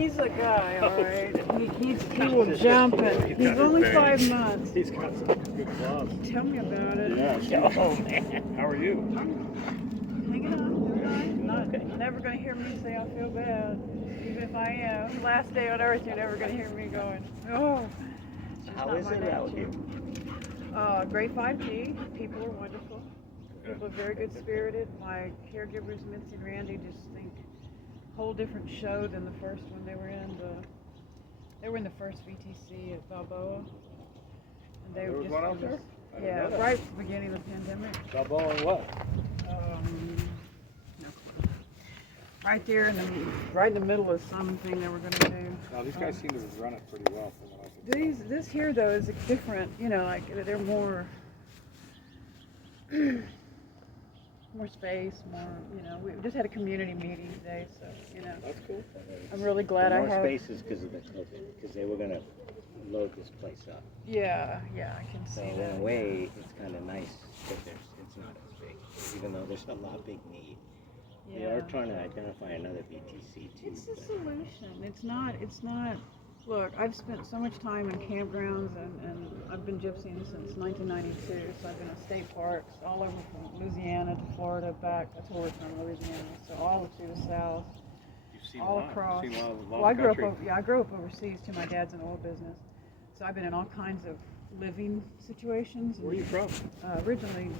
He's a guy, all right. He will jump, and he's only 5 months. He's got some good gloves. Tell me about it. Yeah. Oh man. How are you? Hanging on, not never gonna hear me say I feel bad, even if I am. Last day on earth, you're never gonna hear me going, oh. How is it out here? Grade 5G. People are wonderful. People are very good spirited. My caregivers, Mitzi and Randy, just think whole different show than the first one they were in. They were in the first VTC at Balboa, and they There were was just one out there? I didn't know that. right at the beginning of the pandemic. Balboa and what? No clue. Right there right in the middle of something they were going to do. No, these guys seem to run it pretty well from what I can tell. This here though is different. You know, like they're more. More space, more, you know, we just had a community meeting today, so, you know. That's cool. I'm really glad I More have. spaces because of the COVID, because they were going to load this place up. Yeah, I can So see in that. a way, it's kind of nice that it's not as big, even though there's a lot big need. They are trying to identify another BTC too. It's a solution. It's not, look, I've spent so much time in campgrounds and I've been gypsying since 1992, so I've been at state parks all over from Louisiana to Florida back, that's where we're from, Louisiana, so all through the South, You've seen all a lot. across. You've seen a lot of Well, I grew up, country. I grew up overseas too. My dad's in the oil business, so I've been in all kinds of living situations. Where are you from? Originally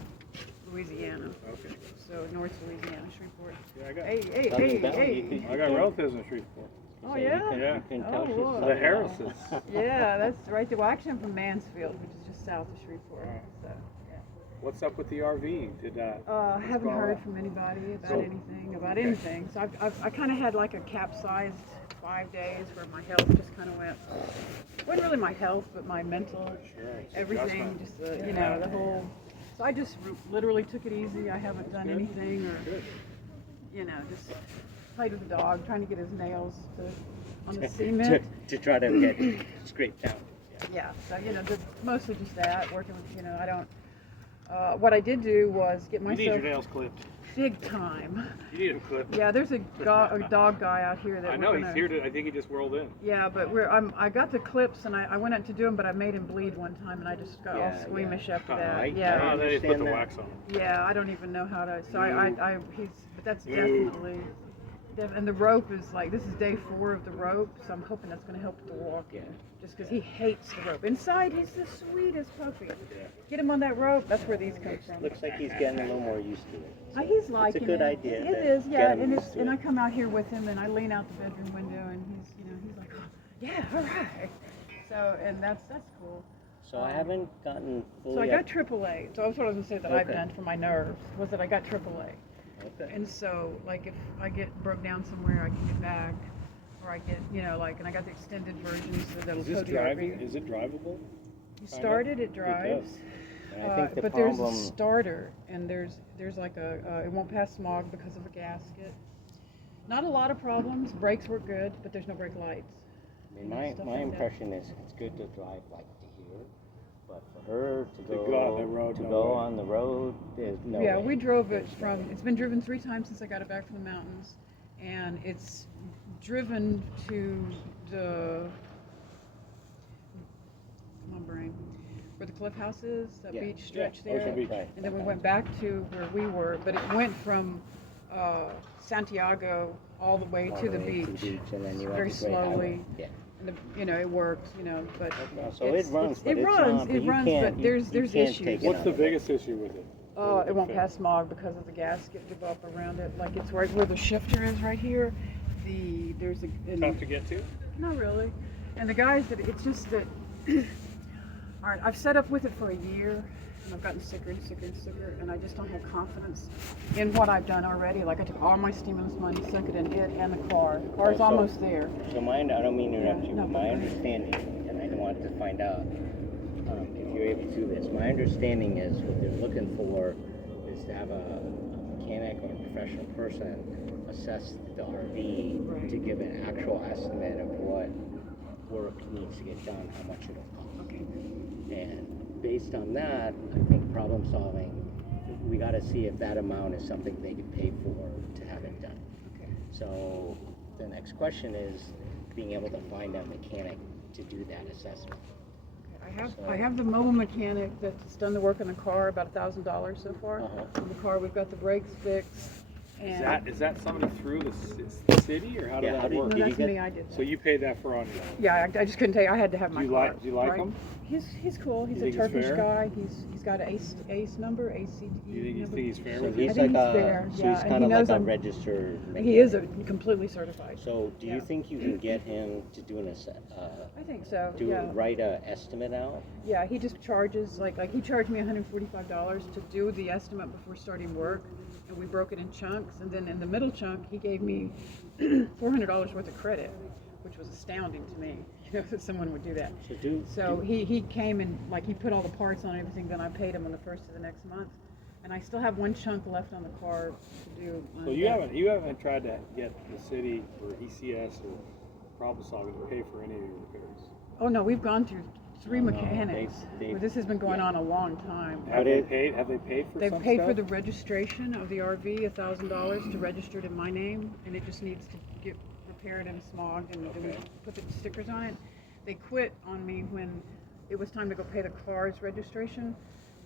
Louisiana, Okay. so North Louisiana, Shreveport. Yeah, I got. Hey. I got relatives in Shreveport. Oh So yeah? You can Oh, touch Lord. yourself. The Harrises. Yeah, that's right there. Well, actually, I'm from Mansfield, which is just south of Shreveport. Wow. So, What's up with the RV? Did that? I haven't going heard on? from anybody about So- anything. So I kind of had like a capsized 5 days where my health just kind of wasn't really my health, but my mental, Sure. it's everything, adjustment. just you know, the whole. So I just literally took it easy. I haven't done Good. anything, or Good. you know, just played with the dog, trying to get his nails on the cement. to try to get scraped out. Yeah, so you know, mostly just that. Working with, you know, I don't. What I did do was get You need myself your nails clipped. big time. You need them clipped. Yeah, there's a dog guy out here that I we're know gonna, he's here. I think he just rolled in. Yeah, but I got the clips and I went out to do them, but I made him bleed one time and I just got all Yeah, squeamish after Oh, that. I- Yeah, Oh, they just put understand the that. wax on. yeah, I don't even know how to. So but that's No. definitely. And the rope is like, this is day 4 of the rope, so I'm hoping that's going to help with the walking. Yeah. Just because he hates the rope. Inside, he's the sweetest puppy. Get him on that rope. That's where these come from. Looks like he's getting a little more used to it. So He's liking it's a good it. idea. It to is, yeah. get him And used to and I it. come out here with him, and I lean out the bedroom window, and he's like, oh, yeah, all right. So, and that's cool. So I haven't gotten fully. So I got AAA. So that's what I was gonna say that I've Okay. done for my nerves was that I got AAA. Okay. And so, like, if I get broke down somewhere, I can get back, or I get, you know, like, and I got the extended version, so that'll Is this tow the RV. driving? Is it drivable? You start it, it drives. And I think the But problem. there's a starter, and there's like it won't pass smog because of a gasket. Not a lot of problems. Brakes work good, but there's no brake lights. I mean, my stuff like that. impression is it's good to drive like to here, but for her to go go on the road, to no go way. on the road, there's no Yeah, way. we drove it There's no from. way. It's been driven 3 times since I got it back from the mountains, and it's driven to the. Come on, brain. Where the cliff house is, that Yeah. beach stretch Yeah, Ocean there. Beach. Right. And then we went back to where we were, but it went from Santiago all the way All to the the way to beach. the beach, and then you Very went to Great Highway. slowly. Yeah. And you know, it works, you know, but So it runs, but it it's runs, not, but it you runs, can't- but you- there's you can't issues. take it What's out the of biggest issue with it? It won't pass smog because of the gasket develop around it. Like it's right where the shifter is right here. There's a Tough to get to? not really. And the guys that it's just that. All right, I've set up with it for a year, and I've gotten sicker and sicker and sicker, and I just don't have confidence in what I've done already. Like I took all my stimulus money, sunk it in it and the car. The car's Oh, so- almost there. So I don't mean to interrupt Yeah, you, no, but go my ahead. understanding, and I wanted to find out if you're able to do this. My understanding is what they're looking for is to have a mechanic or a professional person assess the RV Right. to give an actual estimate of what work needs to get done, how much it'll cost. Okay. And based on that, I think problem solving, we got to see if that amount is something they could pay for to have it done. Okay. So the next question is, being able to find a mechanic to do that assessment. I have the mobile mechanic that's done the work on the car, about $1,000 so far. Uh-huh. On the car, we've got the brakes fixed. And Is that somebody through the city, or how Yeah, did how that do you- work? no, Did that's get- me. I did. So That. you paid that for on your own? Yeah, I just couldn't tell you. I had to have my car. Do you like right? him? He's cool. He's You a think he's Turkish fair? guy. He's got an ACE number, ACE You number. think he's fair So with he's you? I think like he's fair, so yeah, he's and kind he of like knows a I'm- registered mechanic. He is a completely certified. So do you Yeah. think you can get him to do I think so. Yeah. write a estimate out? Yeah, he just charges like he charged me $145 to do the estimate before starting work, and we broke it in chunks. And then in the middle chunk, he gave me $400 worth of credit, which was astounding to me. You know, that someone would do that. So he came and like he put all the parts on everything. Then I paid him on the first of the next month, and I still have one chunk left on the car to do. So you haven't tried to get the city or ECS or Problem Solving to pay for any of your repairs? Oh no, we've gone through 3 Oh, no, mechanics. they've- This has been going on a long time. Have they paid? Have they paid for They've some paid stuff? for the registration of the RV, $1,000 to register it in my name, and it just needs to get repaired and smogged, and then we put the stickers on it. They quit on me when it was time to go pay the car's registration,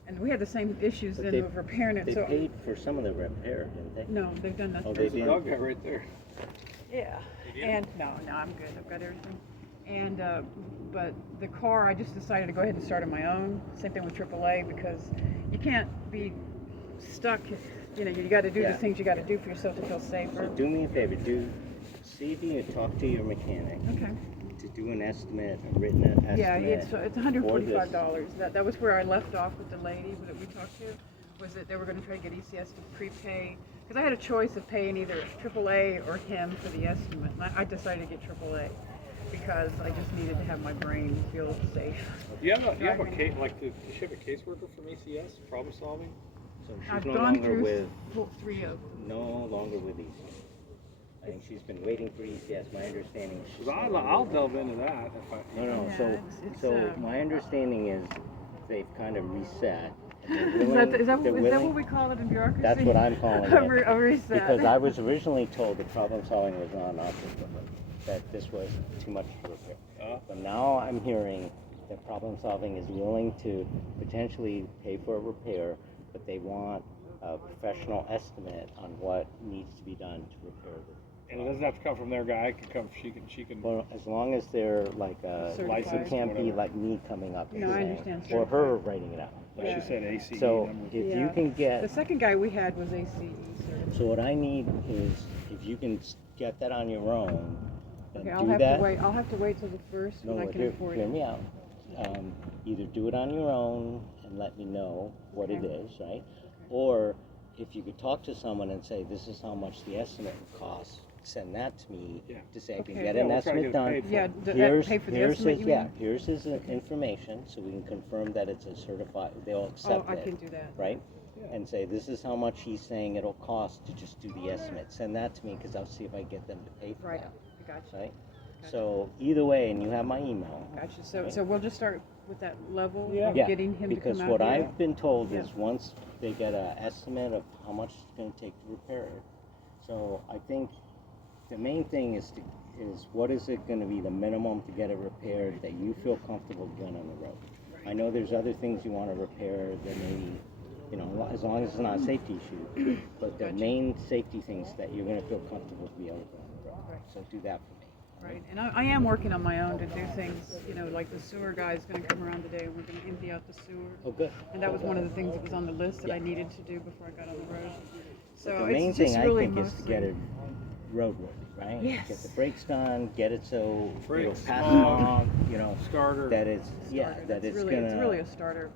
and we had the same issues But then they- with repairing it. They So paid for some of the repair, didn't they? no, they've done nothing. Oh, they There's a did. dog guy right there. Yeah, You did? and no, I'm good. I've got everything. And but the car, I just decided to go ahead and start on my own. Same thing with AAA because you can't be stuck. You know, you got to do Yeah. the things you got to do for yourself to feel safer. So do me a favor, see if you can talk to your mechanic Okay. to do an estimate, a written estimate. Yeah, it's for $145. That was where I left off with the lady that we talked to. Was that they were going to try to get ECS to prepay because I had a choice of paying either AAA or him for the estimate. And I decided to get AAA because I just needed to have my brain feel safe. Do you have a case like does you have a caseworker from ECS Problem Solving? So she's I've no gone longer through with 3 of them. no longer with ECS. I think she's been waiting for ECS. My understanding is she's. Because no I'll longer- delve into that if I. No, no. Yeah, So, it's, so my understanding is they've kind of reset. and they're Is willing- that they're what willing- we call it in bureaucracy? That's what I'm calling A it. reset. Because I was originally told that problem solving was not an option for her, that this was too much to repair. But now I'm hearing that problem solving is willing to potentially pay for a repair, but they want a professional estimate on what needs to be done to repair the. And it doesn't have to come from their guy. It can come. She can. Well, as long as they're like Certified. it can't be like me coming up and No, I saying, understand, or her writing it out. Like Yeah. she said, ACE So number. if Yeah. you can The get, second guy we had was ACE certified. so what I need is if you can get that on your own, then Okay, do I'll have that. to wait. I'll have to wait till the first No, when I can afford hear it. me out. Either do it on your own and let me know what it Okay. is, right? Or if you could talk to someone and say, this is how much the estimate would cost, send that to me Yeah. to say I can Okay. get Yeah, an we'll try to estimate get it done. paid for. Yeah, pay for the Here's estimate, his, you yeah, mean? here's his information, so we can confirm that it's a certified, they'll accept Oh, I it, can do that. right? Yeah. And say, this is how much he's saying it'll cost to just do the estimate. Send that to me, because I'll see if I can get them to pay for Right. that, I got you. right? So either way, and you have my email. Gotcha. So we'll just start with that level Yeah. of Yeah, getting him to because come out what here. I've been told Yeah. is once they get an estimate of how much it's going to take to repair it. So I think the main thing is what is it going to be the minimum to get it repaired that you feel comfortable going on the road. I know there's other things you want to repair that maybe, you know, as long as it's not a safety issue, but the Gotcha. main safety things that you're going to feel comfortable to be able to go on the road. Right. So do that for me. Right, and I am working on my own to do things, you know, like the sewer guy's gonna come around today and we're gonna empty out the sewer. Oh, good. And that was one of the things that was on the list that I Yeah. needed to do before I got on the road. So But the main it's just thing I really think is to get it roadworthy, right? Yes. Get the brakes done, get it so Brakes, it'll pass smog, smog, you know, Starter. that it's starter. that That's it's really, gonna it's really a starter.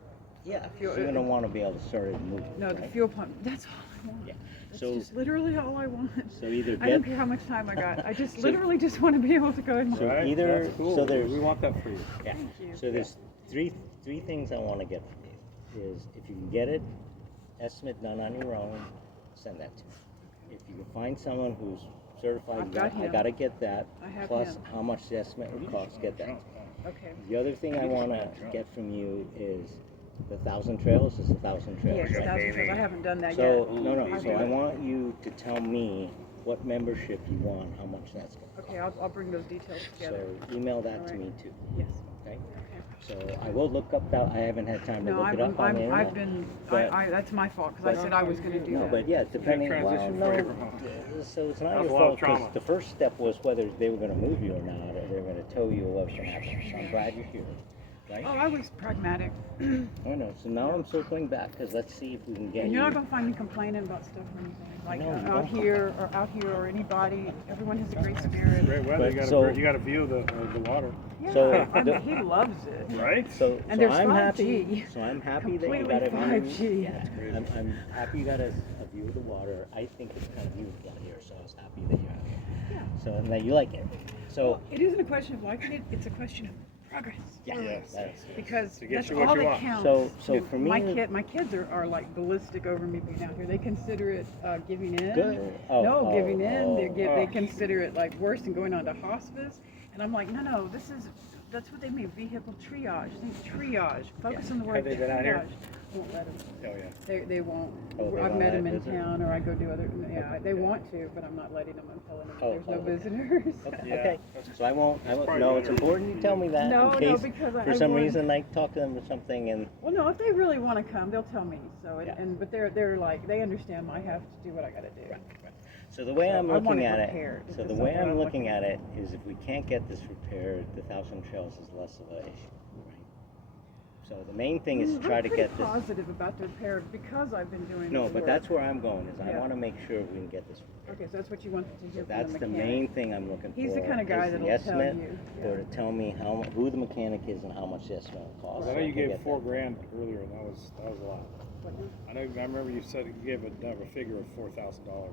yeah. fuel- You're gonna want to be able to start it moving. No, the right? fuel pump, that's all I want. Yeah. That's So just literally all I want. so either I don't get care how much time I got. I just So- literally just want to be able to go and. So Right? either- That's cool. so there's- we want that for you. yeah. Thank you. So there's three things I want to get from you. Is if you can get it estimate done on your own, send that to me. If you can find someone who's certified, I've got I him. gotta get that. I have Plus him. how much the estimate would cost, get that. Okay. The other thing I want to get from you is the 1,000 trails is 1,000 trails, Yes, right? 1,000 trails. I haven't done that So yet. no, I'll so do I it. want you to tell me what membership you want, how much that's going to cost. Okay, I'll bring those details together. So email that to Alright. me too, Yes. okay? Okay. So I will look up that, I haven't had time to No, look it up on the internet. I've been, but- that's my fault, because I said I was gonna do No, that. but yeah, depending, well, transition for you, no, Ramon. so it's not That was your a lot of fault, because trauma. the first step was whether they were gonna move you or not, or they were gonna tow you away from happening, so I'm glad you're here, right? Oh, I was pragmatic. I know, so now I'm circling back, because let's see if we can get And you. you're not gonna find me complaining about stuff or anything, like No, you out won't. here or anybody, everyone has a great spirit. Great weather. But You got so- a, you got a view of the water, Yeah, So, I the- mean, he loves it. right? So, And so there's I'm 5G. happy. So I'm happy that you Completely got a 5G. Yeah, great. I'm happy you got a view of the water. I think it's kind of beautiful out here, so I was happy that you're out here. Yeah. So and that you like it. So Well, it isn't a question of liking it, it's a question of progress. Yes. that's- Because To get that's you what all you that want. counts. So for me, My kids are like ballistic over me being out here. They consider it giving in. good. No, giving in. They oh. consider it like worse than going on to hospice. And I'm like, no, that's what they mean, vehicle triage. Think triage. Focus on the word Have they been out here? triage. Won't let them. Oh yeah. They won't. Oh, they I've won't met let them in visit? town, or I go do other. Yeah, they want to, but I'm not letting them. I'm telling them Oh, there's no okay. visitors. Okay. Yeah. Okay. So I won't. probably No, it's better. important you tell me that No, in no, case because for I some would- reason I talk to them or something and. Well, no, if they really want to come, they'll tell me. So, Yeah. but they're like they understand I have to do what I got to do. Right, right. So the way So I'm I want looking it at repaired. it, so This the is way something I'm I'm looking looking at it is if we can't get this repaired, the Thousand Trails is less of an issue, right? So the main thing is to try to get I'm this. pretty positive about the repair because I've been doing. No, the but work. that's where I'm going. Is I Yeah. want to make sure we can get this repaired. Okay, so that's what you want to So hear that's from the the main mechanic. thing I'm looking for. He's the kind of guy is the that'll tell estimate, you. or to tell me who the mechanic is and how much the estimate will cost. I so know you can gave get $4,000 earlier, and that was a lot. What now? I remember you said you gave a figure of $4,000.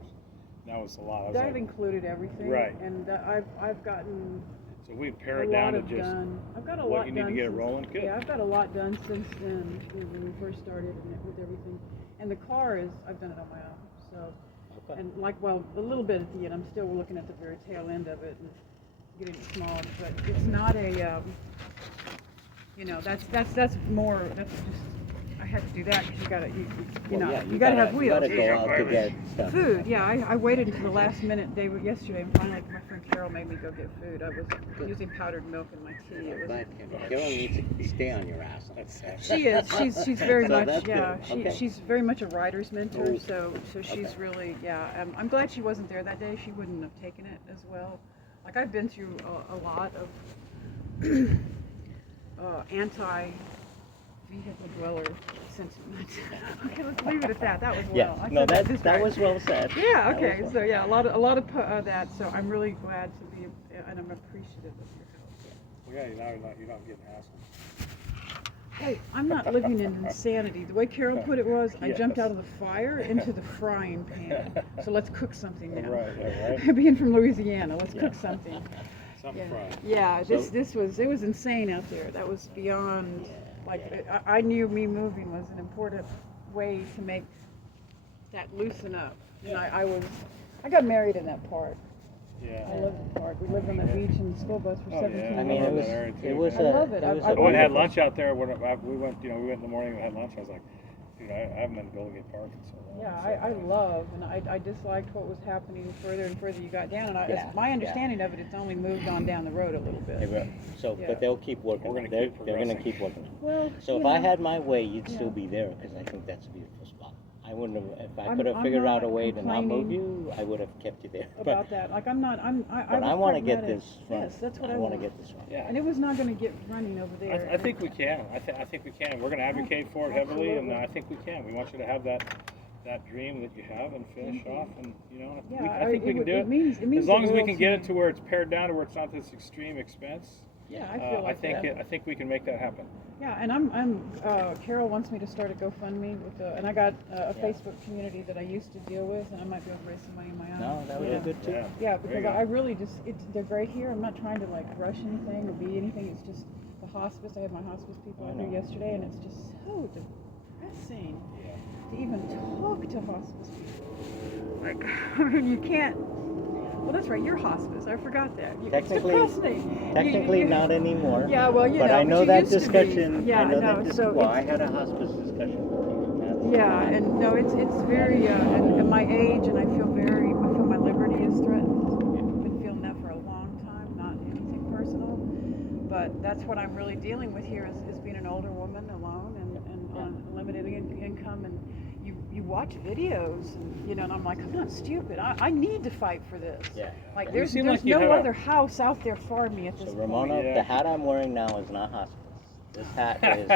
That was a lot. I was That like, included everything. Right. And I've gotten so we a pare it lot down to of just done. I've got a what lot you need to done get it since- rolling. Good. Yeah, I've got a lot done since then when we first started and with everything. And the car I've done it on my own. So. Okay. And a little bit at the end. I'm still looking at the very tail end of it and getting it small. But it's not a, that's more. That's just I had to do that because you gotta, Well, know, yeah, you gotta have wheels. You gotta go out to get stuff. Food, yeah. I waited until the last minute day yesterday, and finally my friend Carol made me go get food. I was using powdered milk in my tea. It was. But Carol needs to stay on your ass. She is. She's very So much. that's Yeah. good. Okay. She's very much a writer's mentor. Ooh. So she's Okay. really. Yeah. I'm glad she wasn't there that day. She wouldn't have taken it as well. Like I've been through a lot of anti-vehicle dweller sentiment. Okay, let's leave it at that. That was well. Yeah. I No, said that right. was well said. Yeah. That Okay. was So well- yeah, a lot of that. So I'm really glad to be, and I'm appreciative of your help. Well, yeah, you're not getting hassled. Hey, I'm not living in insanity. The way Carol put it was, I jumped Yes. out of the fire into the frying pan. So let's cook something now. Right. Being from Louisiana, let's cook something. Something Yeah, fried. yeah. So- It was insane out there. That was beyond. Like I knew me moving was an important way to make that loosen up. And I got married in that park. Yeah. I love the park. We lived on the beach in the school bus for Oh, 17 yeah. years. I mean, love it was that area, too. it was I love it. a I Oh, we had wonderful- lunch out there when we went. We went in the morning and had lunch. I was like, dude, I haven't been to Golden Gate Park in so long. Yeah, I love, and I disliked what was happening further and further you got down. And Yeah, it's my understanding of it, it's only moved on down the road a little They bit. will. So, Yeah. but they'll keep working. We're gonna they're keep they're gonna progressing. keep working. Well, So if you I know, had my way, you'd Yeah. still be there because I think that's a beautiful spot. I wouldn't have, if I I'm- could have I'm figured out a not way to not move complaining you, I would have kept you there. about that, like I'm not, But was I want to get pragmatic. this run. Yes, that's what I want want. to get this run. Yeah. And it was not going to get running over there. I think we can. I think we can. We're going to advocate for it heavily, and Absolutely. I think we can. We want you to have that dream that you have and finish Thank you. off, and Yeah, I think we can do it. means As long the as we world can get it me. to where it's pared down to where it's not this extreme expense. Yeah, I feel like that. I think we can make that happen. Yeah, and Carol wants me to start a GoFundMe and I got a Facebook community that I used to deal with, and I might be able to raise some money on my own. No, that would yeah. be good too. Yeah. Yeah, There because you go. I really they're great here. I'm not trying to like rush anything or be anything. It's just the hospice. I had my hospice people I out here know. yesterday, and it's just so depressing to even talk to hospice people. Like, I mean, you can't. Well, that's right. You're hospice. I forgot that. Technically- it's depressing. Technically You- not anymore. Yeah, well, you but know, I know you that used to be. discussion. Yeah, I know no, that so well, I it's- had a hospice discussion with you. Yeah, and no, it's very and my age, and I feel my liberty is feels threatened. I've been feeling that for a long time, not anything personal. But that's what I'm really dealing with here is being an older woman alone and on limited income. And you watch videos, and, you know, and I'm like, I'm not stupid. I need to fight for this. Yeah. Like, You there's seem like you no have a- other house out there for me at this So point. Ramona, Yeah. the hat I'm wearing now is not hospice. This hat is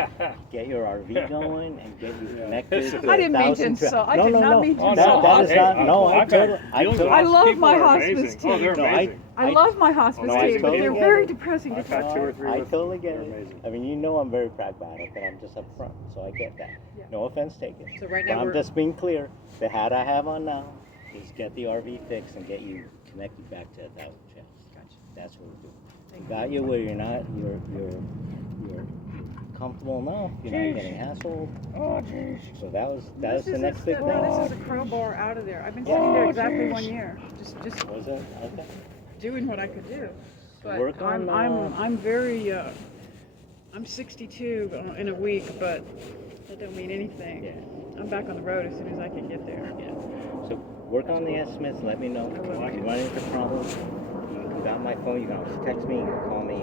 get your RV going and get you Yeah. connected. To I didn't mean to 1,000 insult- I no, did no, not no. mean to Oh, insult That is hey, not. No, I I've had totally. I dealings with totally. I love people my are hospice amazing. team. Oh, they're No, amazing. I love my hospice No, I team, but totally they're get very it. depressing to I've had talk 2 or to. 3 I with totally them. get They're it. amazing. I mean, you know, I'm very pragmatic, and I'm just upfront, so I get that. Yeah. No offense taken. So right But now I'm we're just being clear. The hat I have on now is get the RV fixed and get you connected back to 1,000 channels. Gotcha. That's what we're doing. Thank We got you where you're not. You're comfortable enough. You're not getting hassled. Oh, jeez. So that was This the is next big thing. This is a crowbar out of there. I've been sitting there exactly geez. 1 year, just Was it? Okay. doing what I could do. But Work on, I'm very I'm 62 in a week, but that don't mean anything. Yeah. I'm back on the road as soon as I can get there. Yeah. So work on the estimates. Let me know I will. if you run into problems. You got my phone. You can always text me. You can call me.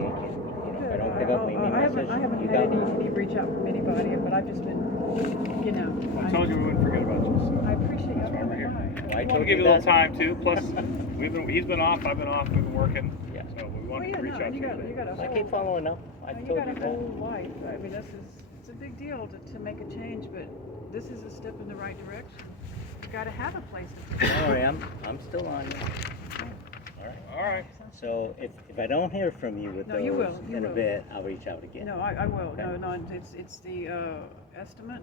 If I don't pick up, leave me a message. I haven't You had got me. any reach out from anybody, but I've just been, you know. I told you we wouldn't forget about you. I appreciate That's why we're here. I I want to told give you you a little that. time too. Plus, he's been off. I've been off. We've been working. Yeah. So we Well, wanted yeah, to reach no, out to you got a I whole, keep following up. I you told got you a that. whole life. I mean, it's a big deal to make a change, but this is a step in the right direction. You got to have a place to Don't worry, I'm still on you. All right. All right. So if I don't hear from you with No, those you will, you in a will. bit, I'll reach out again. No, I will. Okay. No, it's the estimate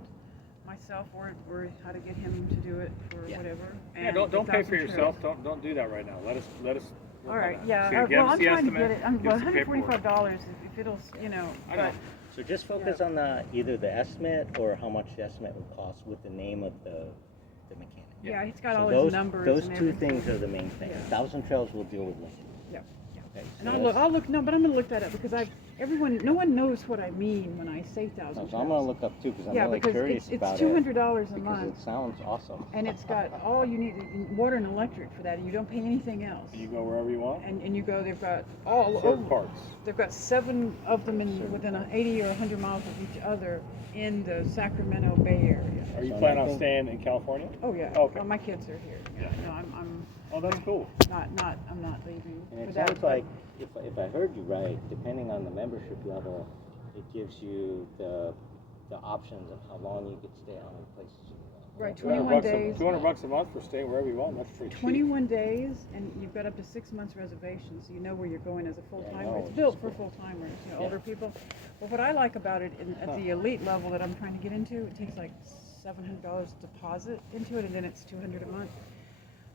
myself or how to get him to do it or Yeah. whatever. Yeah. and Don't pay 1,000 for yourself. trails. Don't do that right now. Let us. All right. Yeah. See, Well, give us I'm the trying to estimate, get it. give Well, us the paperwork. $145 if it'll, you know. I know. But So just focus on either the estimate or how much the estimate would cost with the name of the mechanic. yeah, he's got So all those his numbers. those and two everything. things are the main thing. Yeah. 1,000 Trails will deal with Lincoln. Yeah. Okay, And so I'll look. No, but I'm gonna look that up because no one knows what I mean when I say 1,000 So I'm gonna look up too because I'm yeah, really because curious it's about $200 a it because month, it sounds awesome. and it's got all you need, water and electric for that, and you don't pay anything else. And you go wherever you want. And you go. They've got all Third over. parts. They've got 7 of them within 80 or 100 miles of each other in the Sacramento Bay Area. Are you So planning on nothing- staying in California? Oh yeah. Okay. Well, my kids are here. Yeah. No, I'm Oh, that's cool. I'm not leaving And for it that. sounds but- like, if I heard you right, depending on the membership level, it gives you the options of how long you could stay on in places you want. Right, 200 21 bucks days. $200 a month for staying wherever you want. That's pretty cheap. 21 days, and you've got up to 6 months reservation, so you know where you're going as a full Yeah, I timer. know, It's which built is for cool. full timers, Yeah. older people. But what I like about it at the elite level that I'm trying to get into, it takes like $700 deposit into it, and then it's $200 a month.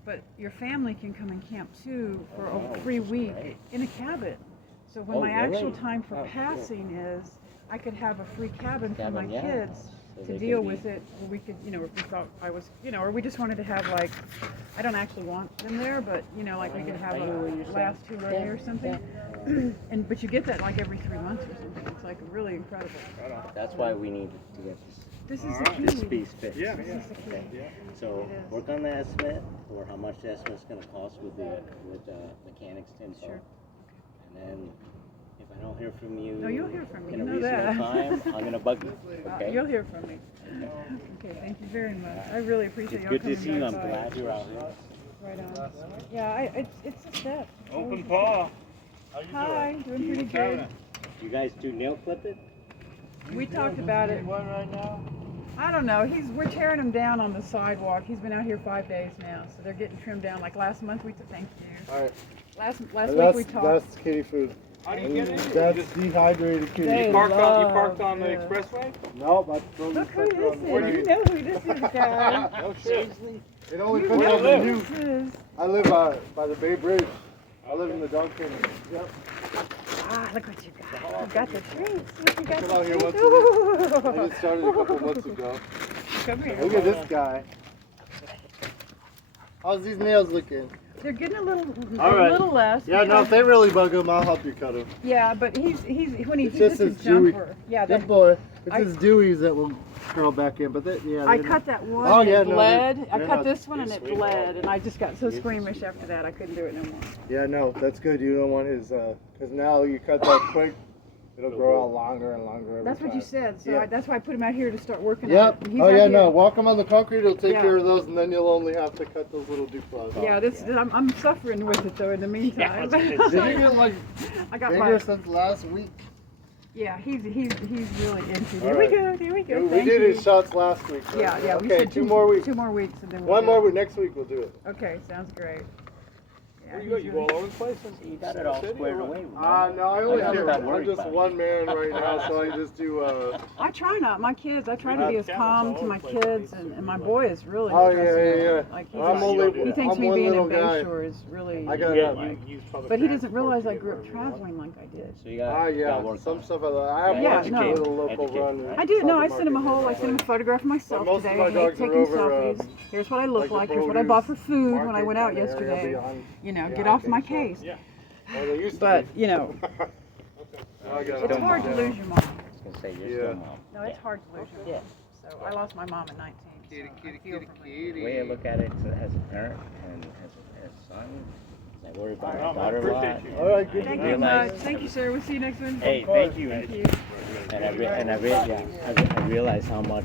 But your family can come and camp too for Oh, wow, a free which is week great. in a cabin. So when Oh, my actual really? time for Oh, cool. passing is, I could have a free cabin for my Cabin, yeah. kids So to they deal can with be- it. Or we could, if we thought I was, or we just wanted to have like, I don't actually want them there, but like we could have I hear what a you're saying. last holiday or something. But you get that like every 3 months or something. It's like really incredible. Right on. That's why we need to get This is All the right. key. this piece fixed. Yeah, This yeah. is the key. Okay. Yeah. So It is. work on the estimate or how much the estimate's gonna cost with the mechanics info. Sure. And then if I don't hear from you No, you'll hear from me. in You a know reasonable that. time, I'm gonna bug you. Okay? You'll hear from me. Okay, thank you very much. I really appreciate It's y'all good coming to see you. back I'm by. glad you're out here. Right on. Yeah, it's a step. Open paw. Hi, doing pretty good. You guys do nail clipping? We talked about it. One right now. I don't know. We're tearing him down on the sidewalk. He's been out here 5 days now, so they're getting trimmed down. Like last month, thank you. All right. Last And week we talked. that's kitty food. How do you get in? That's dehydrated kitty. They You food. parked on the love expressway? Nope, I throw Look this who sucker this on the is. way. You know who this is, guys. No shit. It only You comes know out live? the who new. this is. I live by the Bay Bridge. I live in the Duncan. Yep. Ah, look what you got. You got the treats. Look, you got Come the out here treats. once I just started a couple months ago. Come here. Look at this guy. How's these nails looking? They're getting a little less. Yeah, no, if they really bug him, I'll help you cut him. Yeah, but he's when he It's this just is his Dewey. jumper. Yeah, Good that, boy. It's I- his Deweys that will curl back in, but yeah. I they- cut that one Oh, and yeah, it no, bled. I they're cut not- this one and it sweet. bled, and I just got so squeamish after that I couldn't do it no more. Yeah, no, that's good. You don't want his, because now you cut that quick, it'll grow out longer and longer every That's what you time. said, so Yeah. that's why I put him out here to start working Yep. on it. He's Oh out yeah, here. no. Walk him on the concrete. It'll take Yeah. care of those, and then you'll only have to cut those little duplas off. Yeah, I'm suffering with it though in the meantime. Did you get like I got bigger my, since last week? yeah, he's really into it. All There we right. go, there we go. We Thank did you. his shots last week. right? Yeah, we Okay, said two more weeks. 2 more weeks and then we'll One go. more week. Next week we'll do it. Okay, sounds great. Yeah, Where you go? he's You really- go all over the place? You got it all City or squared what? away. No, I only I'm do. not I'm worried just about it. one man right now, so I just do. I try not. My kids, I try to be as Yeah, calm it's to all my over the place. kids, and my boy is really Oh stressing yeah, out. yeah, Like yeah. he's I'm only. he thinks I'm me one being little in guy. Bayshore is really. I got Yeah, it. you use public But he doesn't transport realize to I get grew up wherever you want. traveling like I did. So you got Yeah. work Some on. stuff I have Yeah, one no. little local Educate, run. right? I do. No, I South sent him a Market, whole. I sent him a photograph of myself most of today. my I hate dogs are taking over, selfies. Here's what I look like. the Here's what I bought for produce food when I market went out kind of area yesterday. beyond- You know, yeah, get I off think my so. case. Yeah. Oh, they used to But be. you know, I got it's it. hard to Yeah. lose your mom. I was gonna say you're Yeah. still mom. No, it's hard to lose your mom. So I lost my mom at 19. So I feel for her. The way I look at it as a parent and as a son, I worry about I my daughter a lot. appreciate you. All right, good. Thank I you realize- much. Thank you, sir. We'll see you next Wednesday. Hey, thank you. Thank you. I realized how much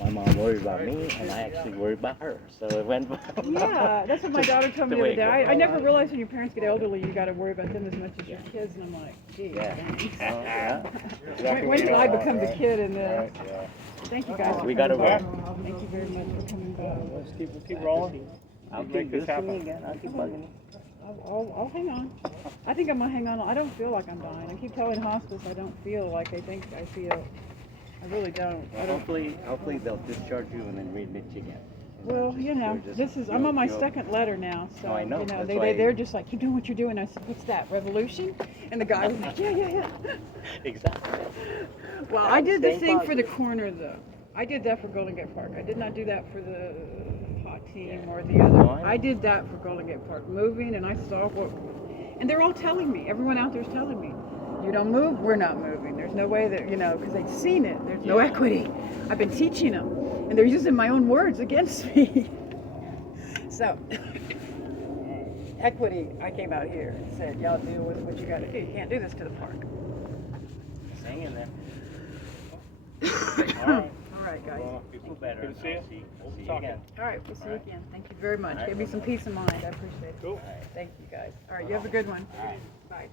my mom worried about me, and I actually worried about her. So it went. Yeah, that's what my daughter told me The the way other it day. I goes. never realized when your parents get elderly, you got to worry about them as much as your kids. And I'm like, gee, Yeah. thanks. When did I become the kid in this? Thank you guys. For We gotta coming work. by. Thank you very much for coming by. Let's keep rolling. I'll Make keep this this happen. again. I'll keep bugging you. I'll hang on. I think I'm gonna hang on. I don't feel like I'm dying. I keep telling hospice I don't feel like I think I feel. I really don't. I don't. Hopefully they'll discharge you and then readmit you again. Well, you know, I'm on my second letter now, so Oh, I know. you know, That's why- they're just like, keep doing what you're doing. I said, what's that, revolution? And the guy was like, yeah. Exactly. Well, I did the Staying thing for the positive. corner though. I did that for Golden Gate Park. I did not do that for the hot team or the other. No, I know. I did that for Golden Gate Park, moving, and I saw what, and they're all telling me. Everyone out there's telling me, you don't move, we're not moving. There's no way that because they've seen it. There's no equity. I've been teaching them, and they're using my own words against me. So, equity. I came out here and said, y'all deal with what you got to do. You can't do this to the park. Hang in there. All right, guys. Feel better. Good to see you. I'll We'll see you talk. again. All right, we'll see you again. Thank you very much. All right. Give me some peace of mind. I appreciate it. Cool. Thank you, guys. All right, you have a good one. Bye.